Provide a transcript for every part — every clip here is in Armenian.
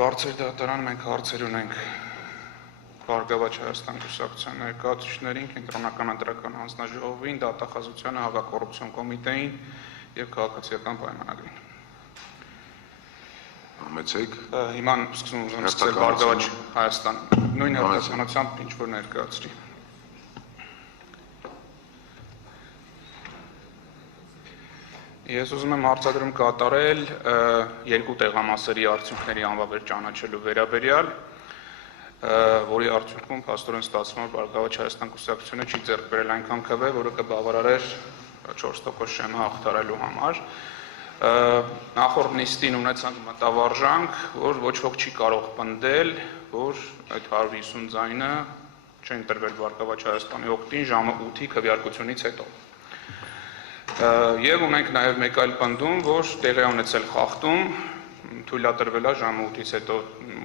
Բարձր դատարան մենք հարցեր ունենք Բարգավաճ Հայաստան կուսակցության ներկայացուցիչներին, Կենտրոնական ընտրական հանձնաժողովին, Դատախազությանը, Հակակոռուպցիոն կոմիտեին եւ Քաղաքացիական պայմանագրին։ Համեցեք։ Հիմա սկսում եմ սկսել Բարգավաճ Հայաստան նույն հերթականությամբ ինչ որ ներկայացրի։ Ես ուզում եմ հարցադրում կատարել երկու տեղամասերի արդյունքների անվավեր ճանաչելու վերաբերյալ, որի արդյունքում փաստորեն ստացվում է Բարգավաճ Հայաստան կուսակցությունը չի ձեռք բերել այնքան քվե, որը կբավարարեր 4% շեմը հաղթարելու համար։ Նախորդ նիստին ունեցանք մտավարժանք, որ ոչ ոք չի կարող պնդել, որ այդ 150 ձայնը չեն տրվել Բարգավաճ Հայաստանի օգտին ժամը 8-ի քվեարկությունից հետո։ Եվ ունենք նաև մեկ այլ պնդում, որ տեղի ունեցել խախտում, թույլատրվել է ժամը 8-ից հետո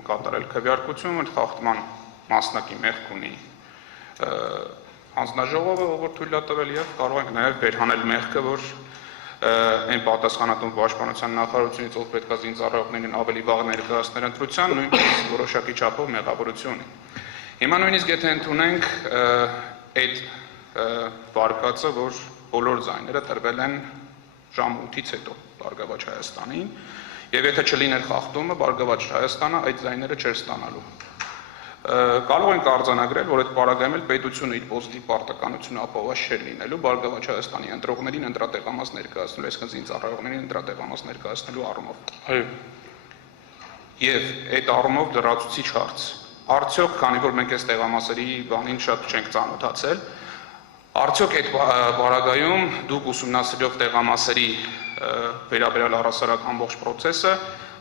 կատարել քվեարկություն, այդ խախտման մասնակի մեղք ունի հանձնաժողովը, ով որ թույլատրել եւ կարող ենք նաև վերհանել մեղքը, որ այն պատասխանատու պաշտպանության նախարարությունից ով պետք է զինծառայողներին ավելի վաղ ներկայացներ ընտրության, նույնպես որոշակի չափով մեղավորություն ունի։ Հիմա նույնիսկ եթե ընդունենք այդ վարկածը, որ բոլոր ձայները տրվել են ժամ 8-ից հետո Բարգավաճ Հայաստանին, եւ եթե չլիներ խախտումը, Բարգավաճ Հայաստանը այդ ձայները չէր ստանալու։ Կարող ենք արձանագրել, որ այդ պարագայում էլ պետությունը իր պոզիտիվ պարտականությունը ապահովված չէր լինելու Բարգավաճ Հայաստանի ընտրողներին ընտրատեղամաս ներկայացնելու, այսինքն զինծառայողներին ընտրատեղամաս ներկայացնելու առումով։ Այո։ Եվ այդ առումով լրացուցիչ հարց։ Արդյոք, քանի որ մենք այս տեղամասերի բանին շատ չենք ծանոթացել, արդյոք այդ պարագայում դուք ուսումնասիրող տեղամասերի վերաբերյալ առհասարակ ամբողջ process-ը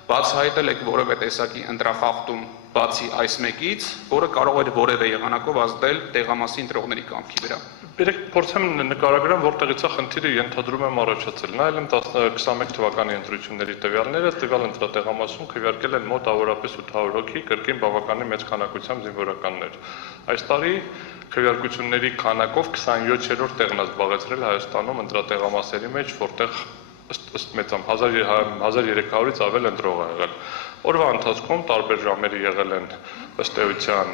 բացահայտել եք որևէ տեսակի ընտրախախտում բացի այս մեկից, որը կարող էր որևէ եղանակով ազդել տեղամասի ընտրողների կամքի վրա։ Բերեք փորձեմ նկարագրեմ, որտեղից է խնդիրը ենթադրում եմ առաջացել։ Նայել եմ 21 թվականի ընտրությունների տվյալները, տվյալ ընտրատեղամասում քվեարկել են մոտ ավարապես 800 հոգի, կրկին բավականին մեծ քանակությամբ զինվորականներ։ Այս տարի քվեարկությունների քանակով 27-րդ տեղն է զբաղեցրել Հայաստանում ընտրատեղամասերի մեջ, որտեղ ըստ մեծամ 1300-ից ավել ընտրող է եղել։ Օրվա ընթացքում տարբեր ժամերի եղել են ըստ էության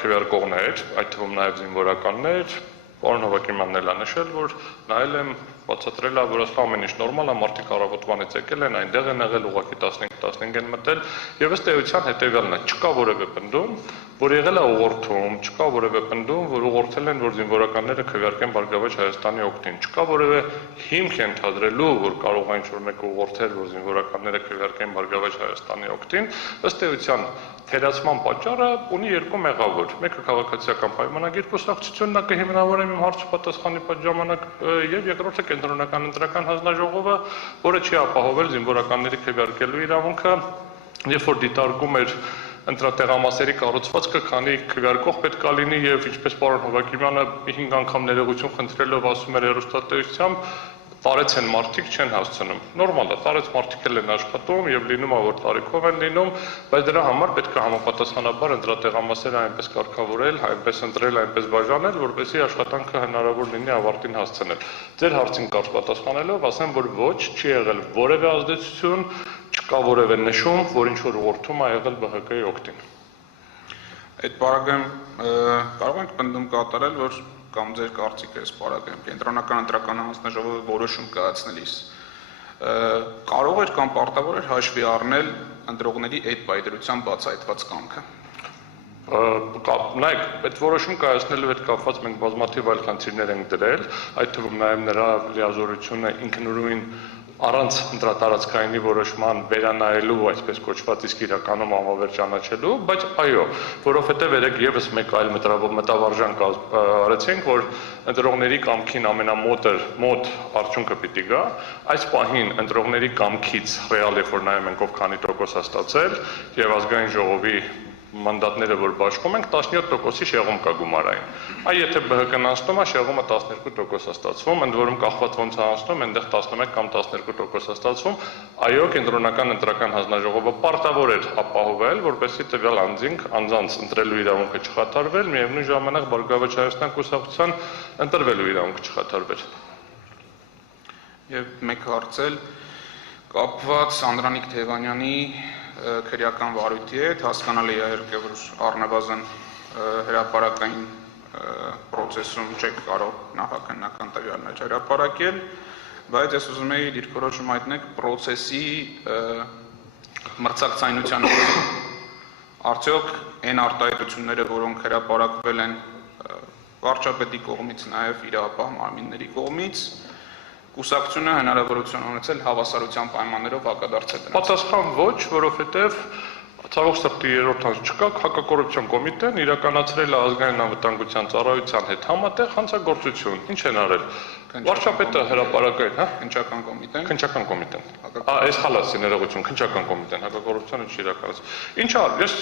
քվեարկողներ, այդ թվում նաև զինվորականներ, Պարոն Հովակիմյանն էլ է նշել, որ նայել եմ, բացատրել է, որ ասում ամեն ինչ նորմալ է, մարդիկ առավոտվանից եկել են, այնտեղ են եղել, ուղղակի 15-15 են մտել, եւ ըստ էության հետեւյալն է, չկա որևէ պնդում, որ եղել է ուղղորդում, չկա որևէ պնդում, որ ուղղորդել են, որ զինվորականները քվեարկեն Բարգավաճ Հայաստանի օգտին, չկա որևէ հիմք ենթադրելու, որ կարող է ինչ-որ մեկը ուղղորդել, որ զինվորականները քվեարկեն Բարգավաճ Հայաստանի օգտին, ըստ էության թերացման պատճառը ունի երկու մեղավոր, մեկը քաղաքացիական պայմանագիր կուսակցությունն է կհիմնավորեմ իմ հարցը պատասխանի ժամանակ, եւ երկրորդը Կենտրոնական ընտրական հանձնաժողովը, որը չի ապահովել զինվորականների քվեարկելու իրավունքը, երբ որ դիտարկում էր ընտրատեղամասերի կառուցվածքը, քանի քվեարկող պետք է լինի եւ ինչպես պարոն Հովակիմյանը 5 անգամ ներողություն խնդրելով ասում էր հեռուստատեսությամբ, տարեց են մարդիկ չեն հասցնում։ Նորմալ է, տարեց մարդիկ են աշխատում եւ լինում է որ տարիքով են լինում, բայց դրա համար պետք է համապատասխանաբար ընտրատեղամասերը այնպես կարգավորել, այնպես ընտրել, այնպես բաժանել, որպեսզի աշխատանքը հնարավոր լինի ավարտին հասցնել։ Ձեր հարցին կարճ պատասխանելով ասեմ, որ ոչ, չի եղել որևէ ազդեցություն, չկա որևէ նշում, որ ինչ որ ուղղորդում է եղել ԲՀԿ-ի օգտին։ Այդ պարագայում կարող ենք պնդում կատարել, որ կամ ձեր կարծիքը այս պարագայում Կենտրոնական ընտրական հանձնաժողովը որոշում կայացնելիս կարող էր կամ պարտավոր էր հաշվի առնել ընտրողների այդ պայդրությամբ բացահայտված կամքը։ Նայեք, այդ որոշում կայացնելու հետ կապված մենք բազմաթիվ այլ խնդիրներ ենք դրել, այդ թվում նաև նրա լիազորությունը ինքնուրույն առանց ընտրատարածքայինի որոշման վերանայելու, այսպես կոչված իսկ իրականում ամավեր ճանաչելու, բայց այո, որովհետև երեք եւս մեկ այլ մտավարժանք արեցինք, որ ընտրողների կամքին ամենամոտ արդյունքը պիտի գա, այս պահին ընտրողների կամքից ռեալ երբ որ նայում ենք ով քանի տոկոս է ստացել եւ ազգային ժողովի մանդատները որ բաշխում ենք 17%-ի շեղում կա գումարային։ Այ եթե ԲՀԿ-ն անցնում է, շեղումը 12% է ստացվում, ընդ որում կախված ոնց է անցնում, այնտեղ 11 կամ 12% է ստացվում։ Այո, Կենտրոնական ընտրական հանձնաժողովը պարտավոր էր ապահովել, որպեսզի տվյալ անձանց ընտրելու իրավունքը չխաթարվեր, միևնույն ժամանակ Բարգավաճ Հայաստան կուսակցության ընտրվելու իրավունքը չխաթարվեր։ Եվ մեկ հարցել կապված Անդրանիկ Թևանյանի քրեական վարույթի հետ, հասկանալի է իհարկե, որ առնվազն հրապարակային process-ում չեք կարող նախաքննական տվյալներ հրապարակել, բայց ես ուզում եի դիրքորոշում հայտնեք process-ի մրցակցայնության մասին։ Արդյոք այն արտահայտությունները, որոնք հրապարակվել են վարչապետի կողմից, նաև իրավապահ մարմինների կողմից, կուսակցությունը հնարավորություն ունեցել հավասարության պայմաններով հակադարձել դրանց։ Պատասխան ոչ, որովհետև ցավոք սրտի երրորդ հանց չկա, հակակոռուպցիոն կոմիտեն իրականացրել է ազգային անվտանգության ծառայության հետ համատեղ հանցագործություն։ Ինչ են արել։ Վարչապետը հրապարակային, հա, քննչական կոմիտեն։ քննչական կոմիտեն։ Այս խալասի ներողություն, քննչական կոմիտեն, հակակոռուպցիոնը չի իրականացել։ Ինչ արել,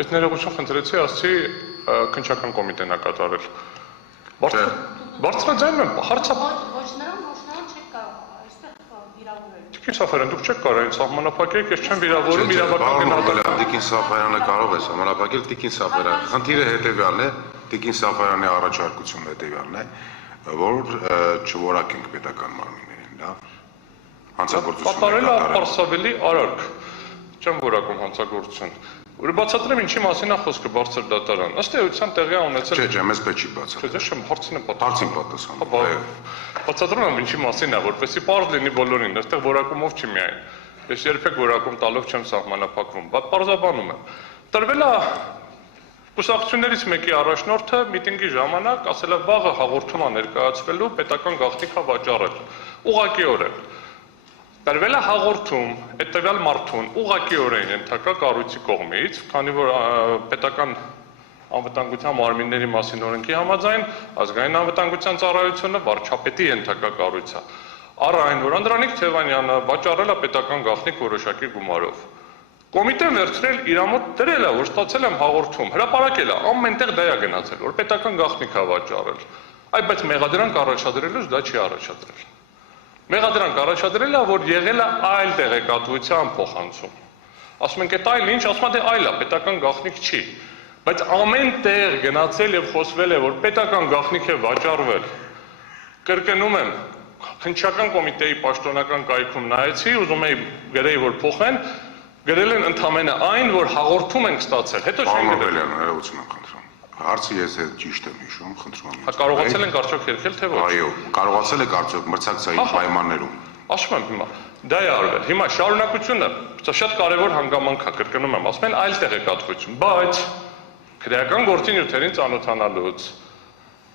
ես ներողություն խնդրեցի, ասացի քննչական կոմիտեն է կատարել։ Բարձրաձայնում եմ, հարցը Ոչ նրան չեք կարող այստեղ վիրավորել։ Տիկին Սաֆարյան, դուք չեք կարող այն սահմանափակել, ես չեմ վիրավորում իրավական գնահատական։ Տիկին Սաֆարյանը կարող է սահմանափակել, Տիկին Սաֆարյանը։ Խնդիրը հետևյալն է, Տիկին Սաֆարյանի առաջարկությունը հետևյալն է, որ չորակենք պետական մարմիններին, լավ։ Հանցագործություն Կատարել է ապարսավելի արարք։ Չեմ որակում հանցագործություն։ Որ բացատրեմ ինչի մասին է խոսքը բարձր դատարան։ Ըստ էության տեղի է ունեցել։ Չէ, մեզ պետք չի բացատրել։ Չէ, չեմ հարցին եմ Հարցին պատասխանում։ Բացատրում եմ ինչի մասին է, որպեսզի պարզ լինի բոլորին, այստեղ որակումով չի միայն։ Ես երբեք որակում տալով չեմ սահմանափակվում, բայց պարզաբանում եմ։ Տրվել է կուսակցություններից մեկի առաջնորդը միտինգի ժամանակ ասել է վաղը հաղորդում է ներկայացվելու պետական գաղտնիքա վաճառել։ Ուղղակիորեն։ Տրվել է հաղորդում այդ տվյալ մարդուն ուղղակիորեն ենթակա կառույցի կողմից, քանի որ պետական անվտանգության մարմինների մասին օրենքի համաձայն ազգային անվտանգության ծառայությունը վարչապետի ենթակա կառույց է։ Առ այն, որ Անդրանիկ Թևանյանը վաճառել է պետական գաղտնիք որոշակի գումարով։ Կոմիտեն վերցրել իր մոտ դրել է, որ ստացել եմ հաղորդում, հրապարակել է, ամենտեղ դա է գնացել, որ պետական գաղտնիք է վաճառել։ Այ բայց մեղադրանք առաջադրելուց դա չի առաջադրել։ Մեղադրանք առաջադրել է, որ եղել է այլ տեղեկատվության փոխանցում։ Ասում ենք, այդ այլ ինչ, ասում է, դե այլ է, պետական գաղտնիք չի։ Բայց ամեն տեղ գնացել եւ խոսվել է, որ պետական գաղտնիք է վաճառվել։ Կրկնում եմ, քննչական կոմիտեի պաշտոնական կայքում նայեցի, ուզում էի գրեի, որ փոխեն, գրել են ընդամենը այն, որ հաղորդում ենք ստացել, հետո չեն գրել։ Ներողություն եմ խնդրում։ Հարցը ես հետ ճիշտ եմ հիշում, խնդրում եմ։ Կարողացել ենք արդյոք երկել թե ոչ։ Այո, կարողացել եք արդյոք մրցակցային պայմաններում։ Ասում եմ հիմա, դա է արվել։ Հիմա շարունակությունը, սա շատ կարևոր հանգամանք է, կրկնում եմ, ասում են այլ տեղեկատվություն, բայց քրեական գործի նյութերին ծանոթանալուց,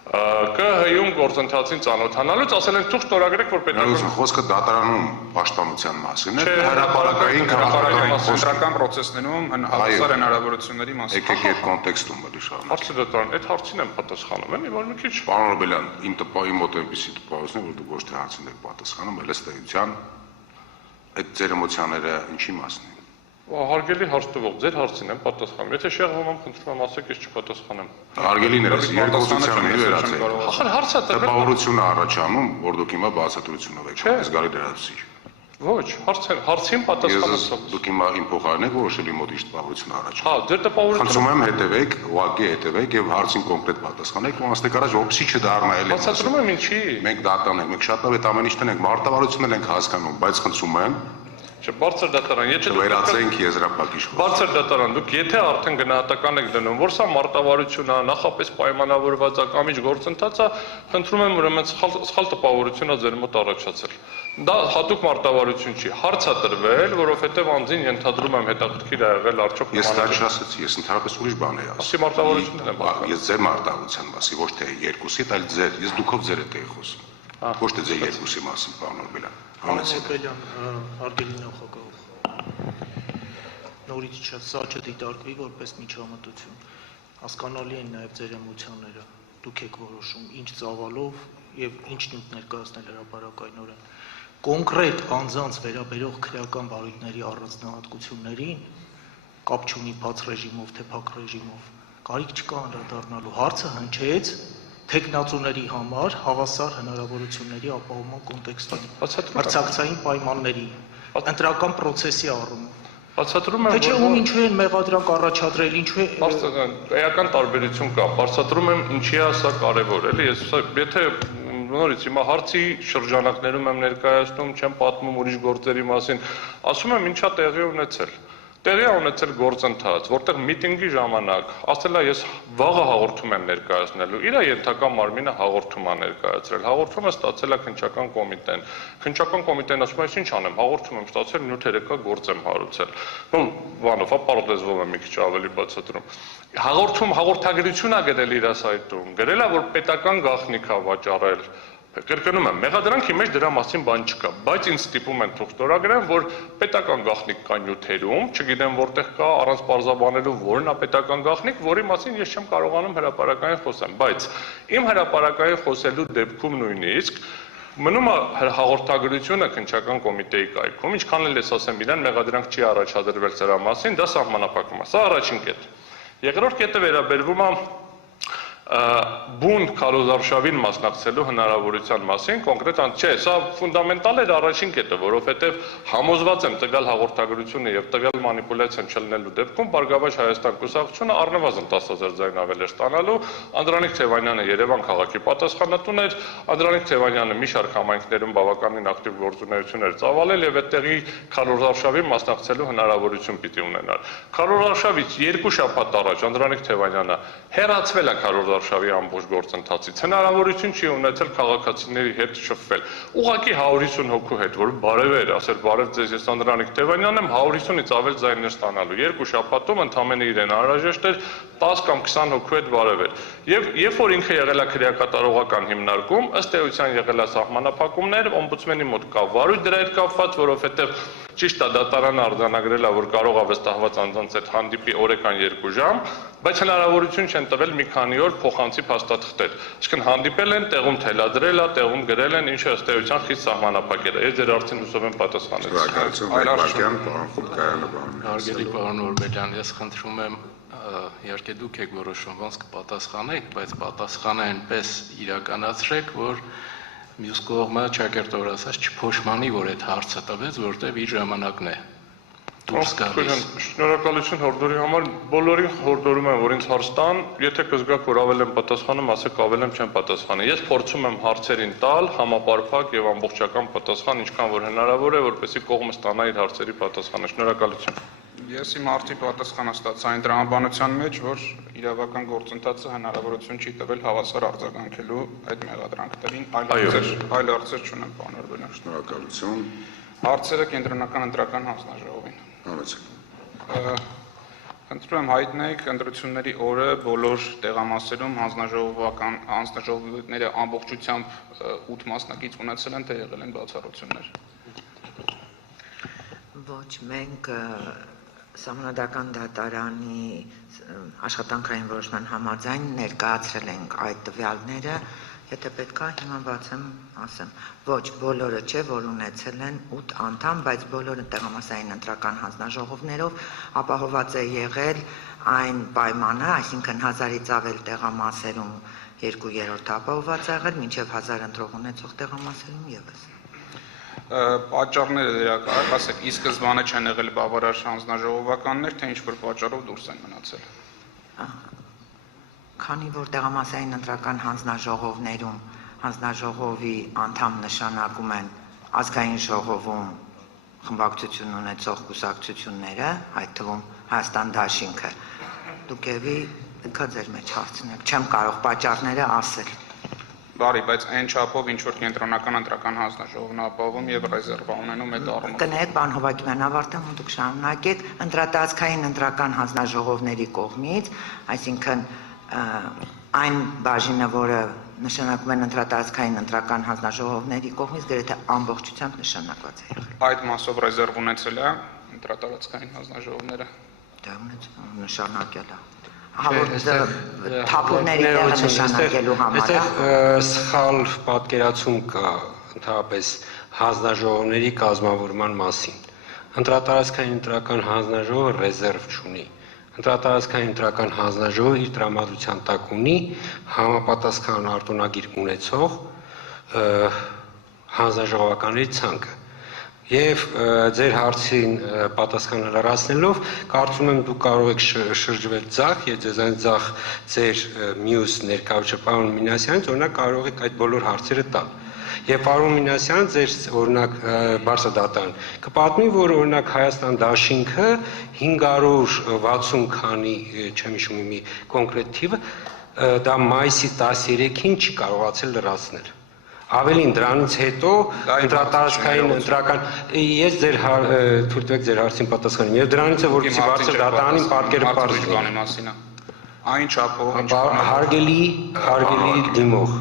ԿՀ-ում գործընթացին ծանոթանալուց, ասել են թող ստորագրեք, որ պետական խոսքը դատարանում պաշտպանության մասին է, հրապարակային քաղաքական հանրական process-ներում հավասար հնարավորությունների մասին։ Եկեք այդ կոնտեքստում էլի շարունակենք։ Հարցը դատարան, այդ հարցին եմ պատասխանում, էլի, որ մի քիչ Պարոն Օրբելյան, իմ տպայի մոտ այնպեսի տպավորություն է, որ դուք ոչ թե հարցին եք պատասխանում, այլ ըստ էության այդ ձեր էմոցիաները ինչի մասն են։ Հարգելի հարց տվող, ձեր հարցին եմ պատասխանում։ Եթե շեղվում եմ, խնդրում եմ ասեք, ես չպատասխանեմ։ Հարգելիներս, երկուսությանը վերացեք։ Ախր հարցը Տպավորություն է առաջանում, որ դուք հիմա բացատրությունով եք, ես գալի դրանցի։ Ոչ, հարցին պատասխանեցող։ Դուք հիմա իմ փոխարեն եք որոշել իմ մոտ ինչ տպավորություն առաջանում։ Հա, ձեր տպավորությունը։ Խնդրում եմ հետևեք, ուղղակի հետևեք եւ հարցին կոնկրետ պատասխանեք, ու անցնեք առաջ, որպեսզի չդառնա էլի։ Բացատրում եմ ինչի։ Մենք դատան ենք, մենք շատ լավ այդ ամեն ինչն ենք, մարտավարությունն ենք հասկանում, բայց խնդրում եմ Չէ, բարձր դատարան, եթե դուք վերացենք եզրափակ իշխող։ Բարձր դատարան, դուք եթե արդեն գնահատական եք դնում, որ սա մարտավարություն է, նախապես պայմանավորված է, կամիջ գործընթաց է, խնդրում եմ ուրեմն սխալ տպավորություն է ձեր մոտ առաջացել։ Դա հատուկ մարտավարություն չի, հարց է տրվել, որովհետև անձին ենթադրում եմ հետաքրքիր է եղել արդյոք Ես դա չասեցի, ես ընդհանրապես ուրիշ բան էի ասում։ Ասի մարտավարությունն եմ ասում։ Ես ձեր մարտավարության մասին, ոչ թե երկուսի, այլ ձեր, ես դուքով ձեր հետ էի խոսում։ Ոչ թե ձեր երկուսի մասին, պարոն Օրբելյան։ Անցել արգելի նախագահ նորից սա չդիտարկվի որպես միջամտություն հասկանալի են նաև ձեր էմոցիաները դուք եք որոշում ինչ ծավալով եւ ինչ նյութ ներկայացնել հրապարակայնորեն կոնկրետ անձանց վերաբերող քրեական բարույթների առանձնահատկություններին կապ չունի բաց ռեժիմով թե փակ ռեժիմով կարիք չկա անդրադառնալու հարցը հնչեց Տեխնացուների համար հավասար հնարավորությունների ապահովման կոնտեքստում մրցակցային պայմանների ընտրական process-ի առումով Բացատրում եմ, Թե չէ ում ինչու են մեղադրանք առաջադրել, ինչու է Էական տարբերություն կա, բացատրում եմ ինչի է սա կարևոր, էլի, եթե Նորից հիմա հարցի շրջանակներում եմ ներկայացնում, չեմ պատմում ուրիշ գործերի մասին, ասում եմ ինչա տեղի ունեցել։ Տեղի է ունեցել գործընթաց, որտեղ միտինգի ժամանակ ասել է ես վաղը հաղորդում եմ ներկայացնելու, իր ենթական մարմինը հաղորդում է ներկայացրել, հաղորդումը ստացել է քննչական կոմիտեն, քննչական կոմիտեն ասում է ինչ անեմ, հաղորդում եմ ստացել նյութերեկա գործ եմ հարուցել, բանով, ապարոտեզվով եմ մի քիչ ավելի բացատրում, հաղորդագրություն է գրել իր սայթում, գրել է որ պետական գաղտնիք է վաճառել, Կրկնում եմ, մեղադրանքի մեջ դրա մասին բան չկա, բայց ինձ ստիպում են թող ստորագրեմ, որ պետական գաղտնիք կա նյութերում, չգիտեմ որտեղ կա, առանց պարզաբանելու որն է պետական գաղտնիք, որի մասին ես չեմ կարողանում հրապարակային խոսեմ, բայց իմ հրապարակային խոսելու դեպքում նույնիսկ մնում է հաղորդագրությունը քննչական կոմիտեի կայքում, ինչքան էլ ես ասեմ իրեն մեղադրանք չի առաջադրվել սրա մասին, դա սահմանափակում է, սա առաջին կետ։ Երկրորդ կետը վերաբերվում է բուն քարոզարշավին մասնակցելու հնարավորության մասին, կոնկրետ չէ, սա ֆունդամենտալ էր առաջին կետը, որովհետև համոզված եմ տվյալ հաղորդագրությունը եւ տվյալ մանիպուլյացիան չլինելու դեպքում Բարգավաճ Հայաստան կուսակցությունը առնվազն 10,000 ձայն ավել էր ստանալու, Անդրանիկ Թևանյանը Երևան քաղաքի պատասխանատուն էր, Անդրանիկ Թևանյանը մի շարք համայնքներում բավականին ակտիվ գործունեություն էր ծավալել եւ այդտեղի քարոզարշավին մասնակցելու հնարավորություն պիտի ունենար։ Քարոզարշավից 2 շաբաթ առաջ Անդրանիկ Թևանյանը հեռացվել է քարոզարշավի ամբողջ գործընթացից, հնարավորություն չի ունեցել քաղաքացիների հետ շփվել։ Ուղղակի 150 հոգու հետ, որ բարև էր, ասել բարև ձեզ, ես Անդրանիկ Թևանյանն եմ, 150-ից ավել ձայներ ստանալու։ 2 շաբաթում ընդամենը իրեն անհրաժեշտ էր 10 կամ 20 հոգու հետ բարև էր։ Եվ երբ որ ինքը եղել է քրեակատարողական հիմնարկում, ըստ էության եղել է սահմանափակումներ, օմբուդսմենի մոտ կա վարույթ դրա հետ կապված, որովհետև ճիշտ է դատարանը արձանագրել է, որ կարող է վստահված անձանց հետ հանդիպի օրական 2 ժամ, բայց հնարավորություն չեն տվել մի քանի օր փոխանցի փաստաթղթեր։ Այսինքն հանդիպել են, տեղում թելադրել է, տեղում գրել են, ինչը ըստ էության խիստ սահմանափակել է։ Ես ձեր հարցին հուսով եմ պատասխանել։ Հարգելի պարոն Օրբելյան, ես խնդրում եմ, իհարկե դուք եք որոշում ոնց կպատասխանեք, բայց պատասխանը այնպես իրականացրեք, որ մյուս կողմը ճակերտորը ասած չփոշմանի, որ այդ հարցը տվեց, որտեղ իր ժամանակն է։ Շնորհակալություն հորդորի համար, բոլորին հորդորում եմ, որ ինձ հարց տան, եթե կզգաք, որ ավել եմ պատասխանում, ասեք ավել եմ չեմ պատասխանը։ Ես փորձում եմ հարցերին տալ համապարփակ եւ ամբողջական պատասխան, ինչքան որ հնարավոր է, որպեսզի կողմը ստանա իր հարցերի պատասխանը։ Շնորհակալություն։ Ես իմ արդի պատասխանը ստացա այն տրամաբանության մեջ, որ իրավական գործընթացը հնարավորություն չի տվել հավասար արձագանքելու այդ մեղադրանքներին, այլ հարցեր չունեմ, պարոն Օրբելյան։ Շնորհակալություն։ Հարցերը կենտրոնական ընտրական հանձնաժողովին։ Խնդրում եմ հայտնեք ընտրությունների օրը բոլոր տեղամասերում հանձնաժողովները ամբողջությամբ 8 մասնակից ունեցել են, թե եղել են բացառություններ։ Ոչ, մենք Սահմանադրական դատարանի աշխատանքային որոշման համաձայն ներկայացրել ենք այդ տվյալները, եթե պետք է հիմա բացեմ, ասեմ, ոչ, բոլորը չէ, որ ունեցել են 8 անդամ, բայց բոլորը տեղամասային ընտրական հանձնաժողովներով ապահոված է եղել այն պայմանը, այսինքն 1000-ից ավել տեղամասերում 2/3 ապահոված է եղել, մինչև 1000 ընտրող ունեցող տեղամասերում ևս։ Պատճառները դերակար, ասեք, ի սկզբանե չեն եղել բավարար հանձնաժողովականներ, թե ինչ-որ պատճառով դուրս են մնացել։ Քանի որ տեղամասային ընտրական հանձնաժողովներում հանձնաժողովի անդամ նշանակում են ազգային ժողովում խմբակցություն ունեցող կուսակցությունները, այդ թվում Հայաստան դաշինքը, դուք եւի ձեր մեջ հարցնեք, չեմ կարող պատճառները ասել։ Բարի, բայց այն չափով ինչ որ կենտրոնական ընտրական հանձնաժողովն ապահովում եւ ռեզերվա ունենում այդ առումով։ Կներեք, պարոն Հովակիմյան, ավարտեմ ու դուք շարունակեք ընտրատարածքային ընտրական հանձնաժողովների կողմից, այսինքն այն բաժինը, որը նշանակում են ընտրատարածքային ընտրական հանձնաժողովների կողմից գրեթե ամբողջությամբ նշանակված է եղել։ Այդ մասով ռեզերվ ունեցել է ընտրատարածքային հանձնաժողովները։ Դա նշանակել է։ Թափուրների տեղը նշանակելու համար։ Այստեղ սխալ պատկերացում կա ընդհանրապես հանձնաժողովների կազմավորման մասին։ Ընտրատարածքային ընտրական հանձնաժողովը ռեզերվ չունի։ Ընտրատարածքային ընտրական հանձնաժողովը իր տրամադրության տակ ունի համապատասխան արտոնագիր ունեցող հանձնաժողովականների ցանկը։ Եվ ձեր հարցին պատասխանը լրացնելով, կարծում եմ դուք կարող եք շրջվել ձախ եւ ձեզանից ձախ ձեր մյուս ներկայացուցիչ պարոն Մինասյանից, օրինակ կարող եք այդ բոլոր հարցերը տալ։ Եվ պարոն Մինասյան, ձեր օրինակ բարձրադատան կպատմի, որ օրինակ Հայաստան դաշինքը 560 քանի, չեմ հիշում մի կոնկրետ թիվը, դա մայիսի 13-ին չի կարողացել լրացնել։ Ավելին դրանից հետո ընտրատարածքային ընտրական ես ձեր թույլ տվեք ձեր հարցին պատասխանեմ եւ դրանից է որպեսզի բարձր դատարանին պատկերը բարձր այն չափով հարգելի դիմող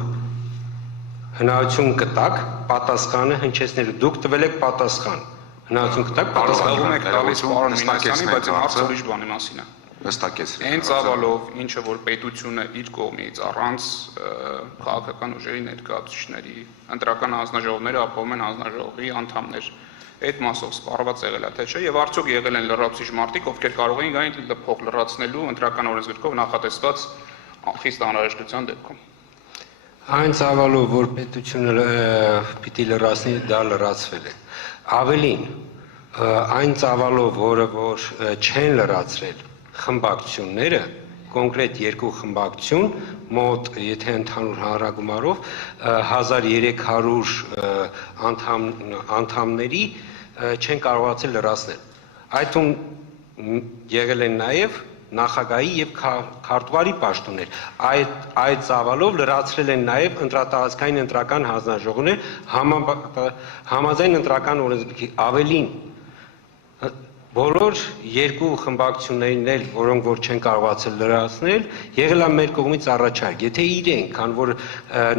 հնարավորություն կտակ պատասխանը հնչեցնելու դուք տվել եք պատասխան հնարավորություն կտակ պատասխանում եք տալիս պարոն Մինասյանի, բայց հարցը ուրիշ բանի մասին է։ Հստակեցրեք։ Այն ծավալով, ինչը որ պետությունը իր կողմից առանց քաղաքական ուժերի ներկայացուցիչների, ընտրական հանձնաժողովները ապահովում են հանձնաժողովի անդամներ։ Այդ մասով սպառված եղել է թե չէ, եւ արդյոք եղել են լրացուցիչ մարդիկ, ովքեր կարող էին գային փող լրացնելու ընտրական օրենսգրքով նախատեսված խիստ անհրաժեշտության դեպքում։ Այն ծավալով, որ պետությունը պիտի լրացնի, դա լրացվել է։ Ավելին, այն ծավալով, որ չեն լրացրել խմբակցությունները, կոնկրետ երկու խմբակցություն, մոտ, եթե ընդհանուր հանրագումարով 1300 անդամների չեն կարողացել լրացնել։ Այդում եղել են նաև նախագահի եւ քարտուղարի պաշտոններ։ Այդ ծավալով լրացրել են նաև ընտրատարածքային ընտրական հանձնաժողովներ համաձայն ընտրական օրենսգրքի ավելին բոլոր երկու խմբակցություններին էլ, որոնք որ չեն կարողացել լրացնել, եղել է մեր կողմից առաջարկ։ Եթե իրենք, քան որ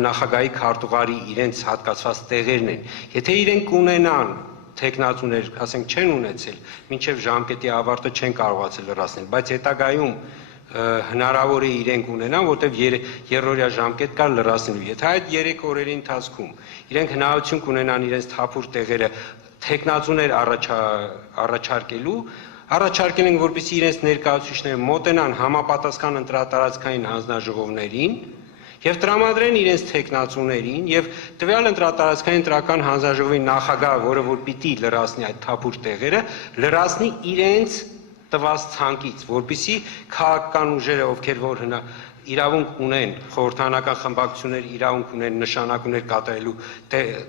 նախագահի քարտուղարի իրենց հատկացված տեղերն են, եթե իրենք ունենան տեխնացուներ, ասենք չեն ունեցել, մինչև ժամկետի ավարտը չեն կարողացել լրացնել, բայց հետագայում հնարավոր է իրենք ունենան, որտեղ երրորդյա ժամկետ կար լրացնելու։ Եթե այդ 3 օրերի ընթացքում իրենք հնարավորություն կունենան իրենց թափուր տեղերը տեխնացուներ առաջարկել են, որպեսզի իրենց ներկայացուցիչները մոտենան համապատասխան ընտրատարածքային հանձնաժողովներին եւ տրամադրեն իրենց տեխնացուներին եւ տվյալ ընտրատարածքային ընտրական հանձնաժողովի նախագահը, որը որ պիտի լրացնի այդ թափուր տեղերը, լրացնի իրենց տված ցանկից, որպեսզի քաղաքական ուժերը, ովքեր որ իրավունք ունեն, խորհրդանական խմբակցություններ իրավունք ունեն նշանակումներ կատարելու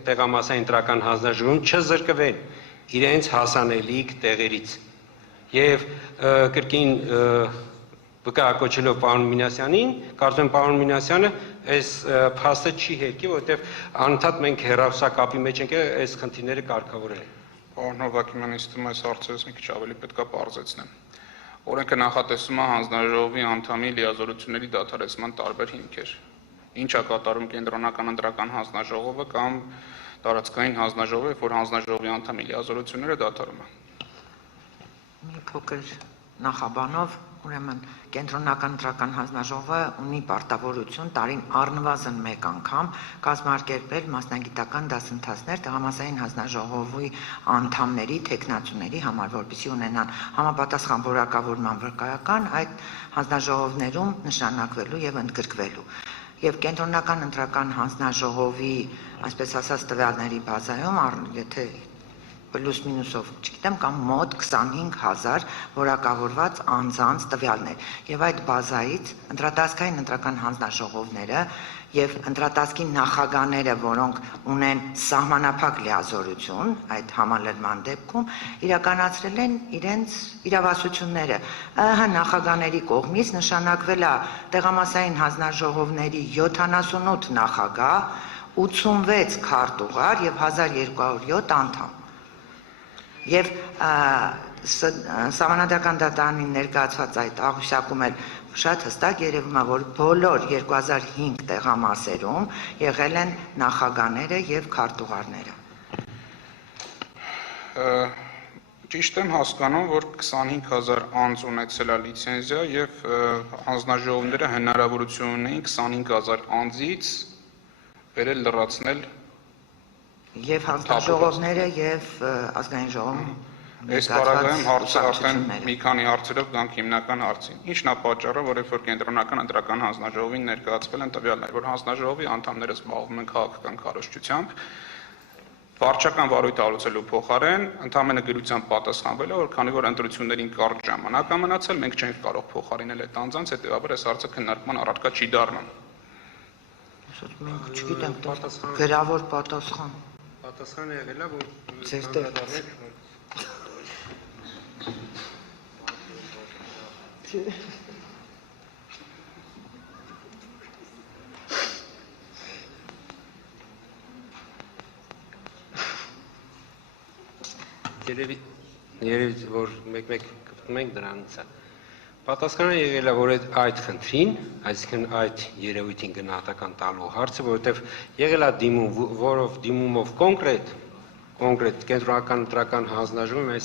տեղամասային ընտրական հանձնաժողովում չզրկվեն իրենց հասանելիք տեղերից։ Եվ կրկին վկայակոչելով պարոն Մինասյանին, կարծում եմ պարոն Մինասյանը այս փաստը չի հերկի, որովհետև անընդհատ մենք հեռախոսակապի մեջ ենք այս խնդիրները կարգավորել են։ Պարոն Հովհաննիսյանը, ինձ թվում է այս հարցերից մի քիչ ավելի պետք է պարզեցնեմ։ Օրենքը նախատեսում է հանձնաժողովի անդամի լիազորությունների դադարեցման տարբեր հիմքեր։ Ինչ է կատարում կենտրոնական ընտրական հանձնաժողովը կամ տարածքային հանձնաժողովը, որ հանձնաժողովի անդամի լիազորությունները դադարում է։ Մի փոքր նախաբանով, ուրեմն կենտրոնական ընտրական հանձնաժողովը ունի պարտավորություն տարին առնվազն մեկ անգամ կազմակերպել մասնագիտական դասընթացներ տեղամասային հանձնաժողովի անդամների, տեխնացուների համար, որպեսզի ունենան համապատասխան որակավորման վկայական այդ հանձնաժողովներում նշանակվելու եւ ընդգրկվելու։ Եվ կենտրոնական ընտրական հանձնաժողովի, այսպես ասած, տվյալների բազայում, եթե պլյուս մինուսով, չգիտեմ, կամ մոտ 25,000 որակավորված անձանց տվյալներ։ Եվ այդ բազայից ընտրատարածքային ընտրական հանձնաժողովները եւ ընտրատարածքի նախագահները, որոնք ունեն սահմանափակ լիազորություն այդ համալրման դեպքում, իրականացրել են իրենց իրավասությունները։ ԸՀ նախագահների կողմից նշանակվել է տեղամասային հանձնաժողովների 78 նախագահ, 86 քարտուղար եւ 1207 անդամ։ Եվ Սահմանադրական դատարանի ներկայացված այդ աղյուսակում էլ շատ հստակ երևում է, որ բոլոր 2005 տեղամասերում եղել են նախագահները եւ քարտուղարները։ Ճիշտ եմ հասկանում, որ 25000 անձ ունեցել է լիցենզիա եւ հանձնաժողովները հնարավորություն ունեին 25000 անձից վերել լրացնել Եվ հանձնաժողովները եւ ազգային ժողովում Այս պարագայում հարցը արդեն մի քանի հարցերով գանք հիմնական հարցին։ Ինչն է պատճառը, որ երբ որ կենտրոնական ընտրական հանձնաժողովին ներկայացվել են տվյալներ, որ հանձնաժողովի անդամները զբաղվում են քաղաքական քարոզչությամբ, վարչական վարույթ հարուցելու փոխարեն ընդհանրապես գրությամբ պատասխանվել է, որ քանի որ ընտրություններին կարճ ժամանակ է մնացել, մենք չենք կարող փոխարինել այդ անձանց, հետեւաբար այս հարցը քննարկման առարկա չի դառնում։ Մենք չգիտենք, գրավոր պատասխան։ Պատասխանը եղել է, որ Ձեր տեղ։ Երևի որ մեկ-մեկ կպտում ենք դրանից է։ Պատասխանը եղել է, որ այդ խնդրին, այսինքն այդ երևույթին գնահատական տալու հարցը, որովհետև եղել է դիմում, որով դիմումով կոնկրետ կենտրոնական ընտրական հանձնաժողովը